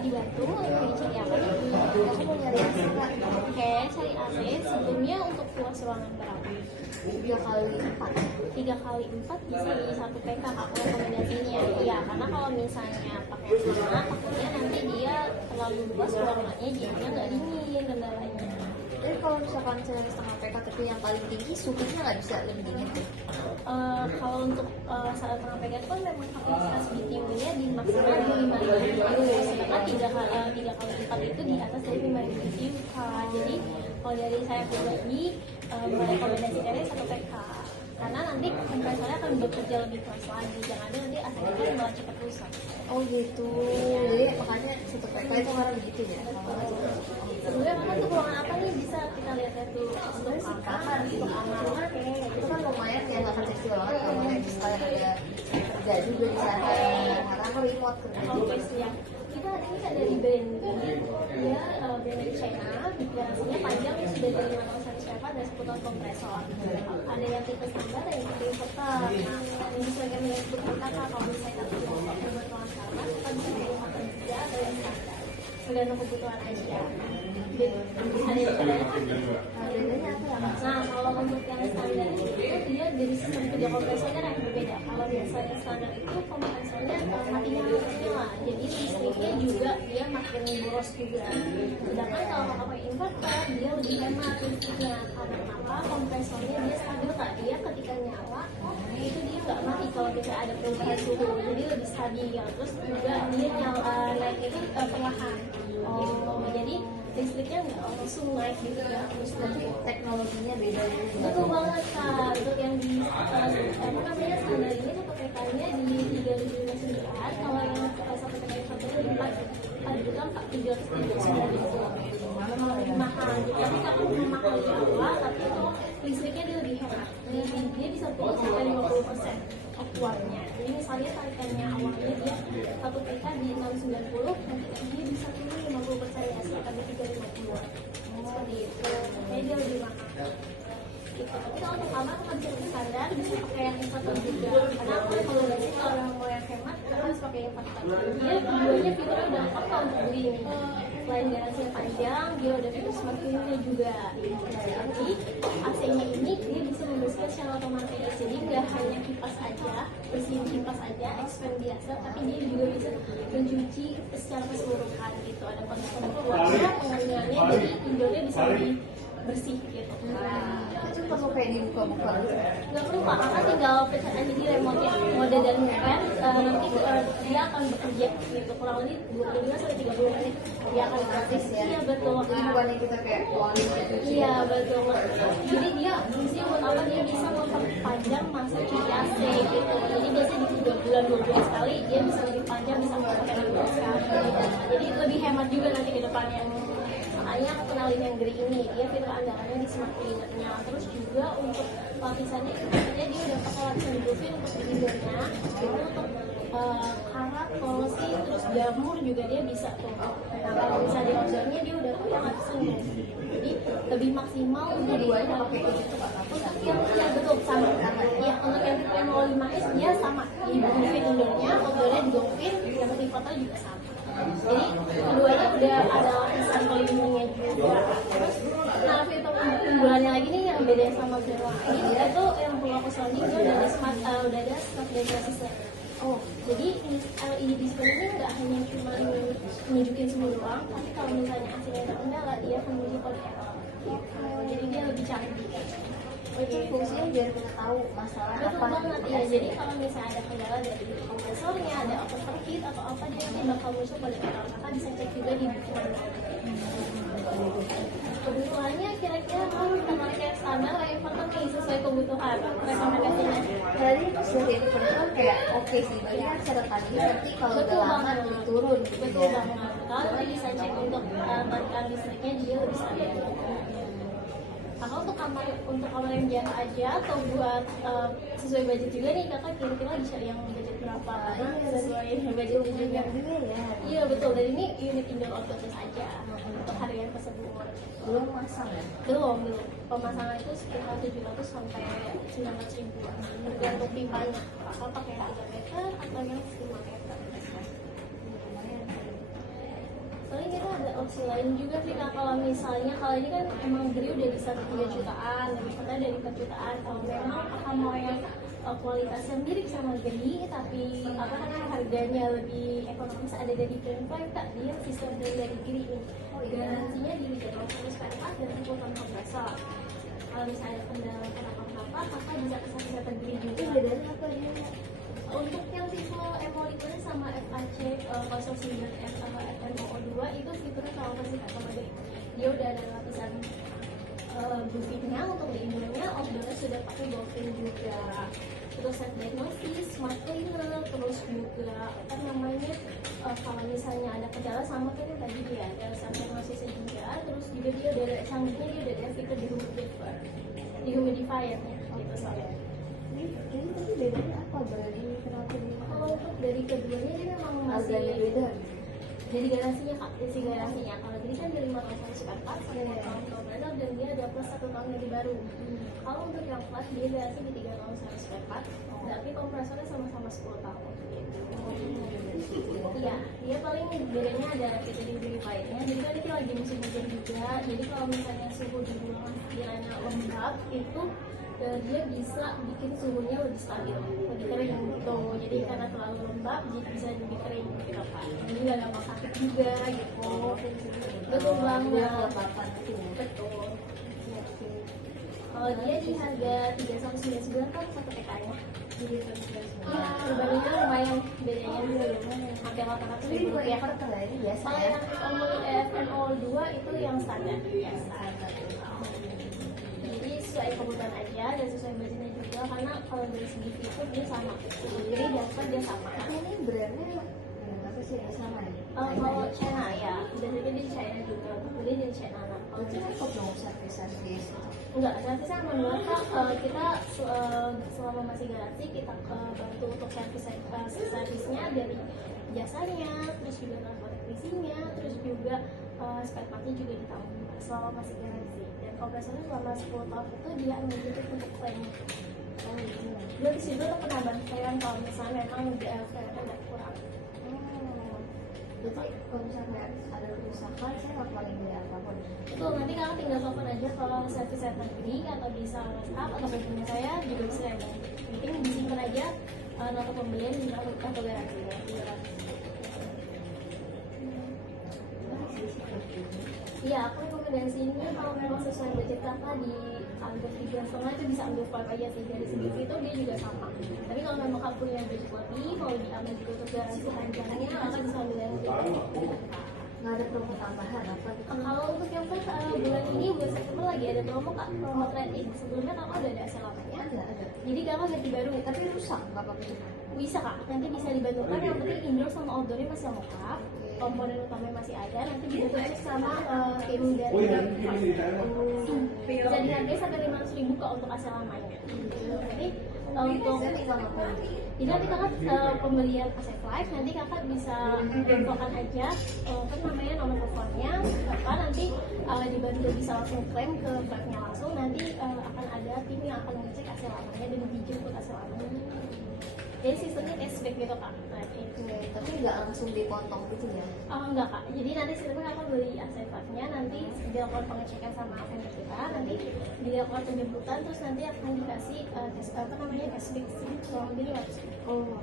dibantu lagi cari apa nih? Aku mau nyari AC Kak. Oke, cari AC. Sebelumnya untuk luas ruangan berapa? 3x4. 3x4 bisa jadi 1 PK aku rekomendasinya. Iya, karena kalau misalnya pakai sama takutnya nanti dia terlalu luas ruangannya jadinya nggak dingin kendalanya. Jadi kalau misalkan saya setengah PK tapi yang paling tinggi suhunya nggak bisa lebih dingin tuh. Kalau untuk saat tengah PK itu kan memang kapasitas BTU-nya di maksimal di 5.000 BTU, sedangkan 3x4 itu di atas dari 5.000 BTU Kak. Jadi kalau dari saya pribadi merekomendasikannya 1 PK karena nanti kompresornya akan bekerja lebih keras lagi, jangan ada nanti AC kita malah cepat rusak. Oh gitu. Jadi makanya 1 PK itu karena begitu ya. Sebenarnya kamu untuk ruangan apa nih, bisa kita lihat dulu. Untuk Kamar itu itu kan lumayan ya, nggak kecil banget kamarnya, terus kayak ada kerja juga di sana karena aku remote kerja juga. Oke, siap. Kita ini kan dari brand dia brand dari China, garasinya panjang sudah dari 5 tahun siapa dan 10 tahun kompresor. Ada yang tipe standar, ada yang tipe inverter. Yang disesuaikan dengan kebutuhan kakak. Kalau misalnya kita butuh kebutuhan sama, kita bisa pilih motor juga atau yang standar. Tergantung kebutuhan aja. Ada yang bedanya apa ya? Nah, kalau untuk yang standar itu dia dari sistem kerja kompresornya yang berbeda. Kalau biasanya standar itu kompresornya matinya harus nyala, jadi listriknya juga dia makin boros juga. Sedangkan kalau pakai inverter dia lebih hemat listriknya. Karena apa? Kompresornya dia stabil Kak. Dia ketika nyala itu dia nggak mati kalau kita ada perubahan suhu, jadi lebih stabil. Terus juga dia nyala naik itu perlahan. Jadi listriknya nggak langsung naik gitu ya. Terus Berarti teknologinya beda ya. betul banget Kak. Untuk yang di apa namanya standar ini tuh PPK-nya di 3.059. Kalau yang satu PPK satunya di 4.339. Memang lebih mahal. Tapi kalau lebih mahal di awal, tapi itu listriknya dia lebih hemat. Dia bisa turun sampai 50% akuarnya. Jadi misalnya tarikannya awalnya dia 1 PK di 690, nanti dia bisa turun 50% ya, sekitar di 350. Seperti itu. Makanya dia lebih mahal. Gitu. Tapi kalau untuk kamar kita bisa pakai standar, bisa pakai yang inverter juga. Karena aku rekomendasi kalau yang mau yang hemat, kita harus pakai inverter. Dia keduanya fiturnya udah lengkap kalau untuk beli ini. Selain garansinya panjang, dia udah fitur smart clean-nya juga. Jadi AC-nya ini dia bisa membersihkan secara otomatis. Jadi nggak hanya kipas aja, bersihin kipas aja, expand biasa, tapi dia juga bisa mencuci secara keseluruhan gitu. Ada penguatnya, pengeringnya, jadi indoornya bisa lebih bersih gitu. Itu perlu kayak dibuka-buka gitu. Nggak perlu Pak, karena tinggal pencet aja di remote-nya, mode dan movement, nanti dia akan bekerja gitu, kurang lebih 25-30 menit dia akan gratis ya. Iya betul. Jadi bukan yang kita kayak wali gitu. Iya betul. Jadi dia fungsinya buat apa, dia bisa memperpanjang masa cuci AC gitu. Jadi biasanya di 3 bulan 2 bulan sekali, dia bisa lebih panjang, bisa menggunakan 6 bulan sekali. Jadi lebih hemat juga nanti ke depannya. Makanya aku kenalin yang grey ini, dia fitur andalannya di smart cleaner-nya. Terus juga untuk lapisannya itu dia udah pakai lapisan buffin untuk indoornya. Itu untuk karat, polusi, terus jamur juga dia bisa tuh. Nah kalau misalnya di outdoornya dia udah pakai lapisan buffin. Jadi lebih maksimal untuk Keduanya pakai gitu Pak. untuk yang betul sama. Ya untuk yang tipe 05S dia sama. Di buffin indoornya, outdoornya di buffin, yang inverter juga sama. Jadi keduanya udah ada lapisan pelindungnya juga. Terus nah fitur unggulannya lagi nih yang beda sama brand lain itu yang perlu aku sounding, dia udah ada smart decoration system. Oh, jadi LED display ini nggak hanya cuma nunjukin semua doang, tapi kalau misalnya AC-nya terkendala dia akan muncul pada error. Jadi dia lebih canggih. Itu fungsinya biar kita tahu masalah Betul apa. banget ya. Jadi kalau misalnya ada kendala dari kompresornya, ada overheat atau apa, dia nanti bakal muncul pada error. Kakak bisa cek juga di buku. Kebutuhannya kira-kira kamu tertarik yang standar atau inverter nih sesuai kebutuhan rekomendasinya? Tadi sudah inverter kayak oke sih, tapi kan catatannya nanti kalau udah lama turun gitu Betul ya. banget. Kalau nanti bisa cek untuk tarikan listriknya dia lebih stabil. Kalau untuk kamar yang biasa aja atau buat sesuai budget juga nih, kakak kira-kira bisa yang budget berapa? Sesuai budget juga. Iya betul. Dan ini unit indoor outdoor aja untuk harga tersebut. Belum masang ya? Belum. Pemasangan itu sekitar 700 sampai 900 ribuan. Tergantung pipanya. Kakak pakai 3 meter atau yang 5 meter. opsi lain juga sih Kak, kalau misalnya kalau ini kan emang geri udah bisa 3 jutaan, lebih kita dari 4 jutaan. Kalau memang Kakak mau yang kualitasnya mirip sama geri tapi apa namanya harganya lebih ekonomis, ada dari Green Flight Kak, dia sistem dari geri ini. Garansinya di 3 tahun sampai spare part dan 10 tahun kompresor. Kalau misalnya ada kendala kenapa Kakak bisa pesan geri juga. Bedanya apa ini? Untuk yang tipe Emoliquid sama FAC 09F sama FMO2 itu fiturnya kalau masih sama deh, dia udah ada lapisan bluefitnya untuk lindungnya, outdoornya sudah pakai golfing juga, terus set diagnosis, smart cleaner, terus juga apa namanya kalau misalnya ada kendala sama kan yang tadi dia ada set diagnosisnya juga, terus juga dia udah ada canggihnya, dia udah ada fitur di humidifier-nya gitu soalnya. Jadi tapi bedanya apa berarti kenapa dia? Kalau untuk dari keduanya dia memang masih Harganya beda. jadi garansinya Kak, isi garansinya kalau jadi kan dari 5 tahun sampai spare part sampai 4 tahun kompresor dan dia ada plus 1 tahun dari baru. Kalau untuk yang flat dia garansi di 3 tahun sampai spare part, tapi kompresornya sama-sama 10 tahun gitu. Iya, dia paling bedanya ada fitur di purifier-nya. Jadi kan itu lagi musim hujan juga. Jadi kalau misalnya suhu di ruangan kiranya lembab itu dia bisa bikin suhunya lebih stabil, lebih kering gitu. Jadi karena terlalu lembab, jadi bisa lebih kering gitu Pak. Jadi nggak gampang sakit juga gitu. Betul banget. Betul. Kalau dia di harga 399 kan 1 PK-nya. Iya, perbandingan lumayan bedanya hampir 800 ribu rupiah. Ini biasa Kalau ya. yang FMO2 itu yang standar biasa. Jadi sesuai kebutuhan aja dan sesuai budgetnya juga, karena kalau dari segi fitur dia sama, jadi dasar dia sama. Ini brandnya apa sih yang sama ya? Kalau China ya, biasanya di China juga, kemudian dari China. Kalau Kita kan kok dong servis. enggak, servisnya manual Kak. Kita selama masih garansi kita bantu untuk servisnya dari jasanya, terus juga transport teknisinya, terus juga spare partnya juga ditanggung selama masih garansi. Dan kompresornya selama 10 tahun itu dia unlimited untuk klaim. Dia di situ ada penambahan cairan kalau misalnya memang cairannya nggak kurang. Berarti kalau misalnya ada kerusakan, saya nggak paling beli apapun. Betul, nanti kakak tinggal telepon aja kalau servis center ini atau bisa WhatsApp atau punya saya juga bisa ya. Penting disimpan aja nota pembelian atau garansinya. Iya, aku rekomendasinya kalau memang sesuai budget kakak di harga 3,5 itu bisa ambil Flight aja sih. Dari segi fitur dia juga sama. Tapi kalau memang kakak punya budget lebih, mau diambil juga untuk garansi panjangnya, kakak bisa ambil yang lebih. Nggak ada promo tambahan apa gitu? Kalau untuk yang bulan ini bulan September lagi ada promo Kak, promo trade-in. Sebelumnya kakak udah ada selamanya. Ada. Jadi kakak ganti baru. Tapi rusak nggak apa-apa itu? Bisa Kak, nanti bisa dibantukan. Yang penting indoor sama outdoornya masih lengkap. Komponen utamanya masih ada. Nanti bisa cek sama tim dari bisa dihargai sampai 500.000 Kak untuk AC lamanya. Jadi untuk jadi nanti kakak pembelian AC Flight, nanti kakak bisa infokan aja kan namanya nomor teleponnya, kakak nanti dibantu bisa langsung klaim ke flightnya langsung. Nanti akan ada tim yang akan ngecek AC lamanya dan dijemput AC lamanya. Jadi sistemnya cashback gitu Kak. Tapi nggak langsung dipotong gitu ya? Enggak Kak, jadi nanti sistemnya kakak beli AC Flight-nya, nanti dilakukan pengecekan sama vendor kita, nanti dilakukan penjemputan, terus nanti akan dikasih apa namanya cashback sih, kurang lebih 500. Oh.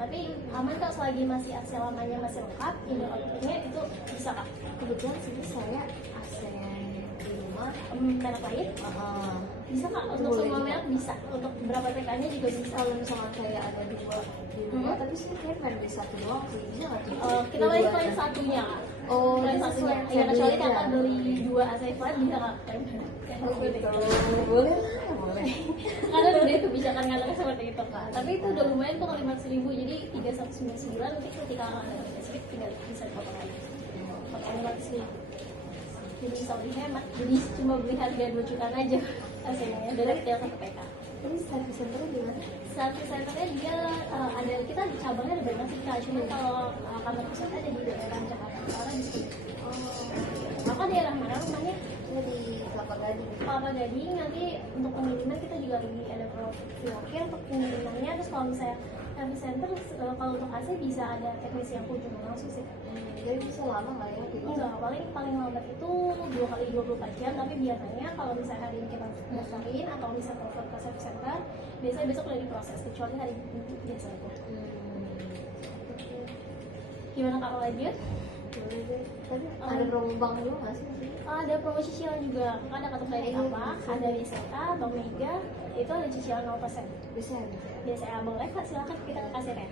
Tapi aman Kak, selagi masih AC lamanya masih lengkap, ini outputnya itu bisa Kak. Kebetulan sini saya AC di rumah. Merek lain bisa Kak, untuk semua merek bisa, untuk beberapa TK-nya juga bisa. Kalau misalnya kayak ada dua di rumah, tapi sih kayak main beli satu doang sih, bisa nggak tuh? Kita lagi klaim satunya Kak. Oh, Klaim jadi satunya. sesuai Ya kecuali beda. kakak beli 2 AC Flight bisa Kak klaim. Oh gitu, boleh. Karena udah kebijakan ngalangnya seperti itu Kak. Tapi itu udah lumayan kok 500.000, jadi 3199 nanti ketika ada cashback tinggal bisa dipotong lagi. Pakai 500.000. Jadi bisa lebih hemat. Jadi cuma beli harga 2 jutaan aja AC-nya dari retail ke PK. Ini service centernya di mana? Service centernya dia ada, kita cabangnya ada banyak sih Kak. Cuma kalau kantor pusatnya ada di daerah Jakarta Utara di sini. Apa daerah mana rumahnya? Ini di Kelapa Gading. Kelapa Gading. Nanti untuk pengiriman kita juga lagi ada promosi oke untuk pengirimannya. Terus kalau misalnya service center kalau untuk AC bisa ada teknisi yang kunjungi langsung sih. Jadi bisa lama nggak ya gitu? Enggak, paling lambat itu 2 kali 24 jam, tapi biasanya kalau misalnya hari ini kita daftarin atau bisa telepon ke service center, biasanya besok udah diproses, kecuali hari Minggu biasanya. Gimana kalau lanjut? Boleh deh. Tapi ada promo bank juga nggak sih? Ada promo cicilan juga, ada kartu kredit apa, ada BCA atau Mega, itu ada cicilan 0%. Bisa. BCA boleh, Kak, silakan kita kasih ya.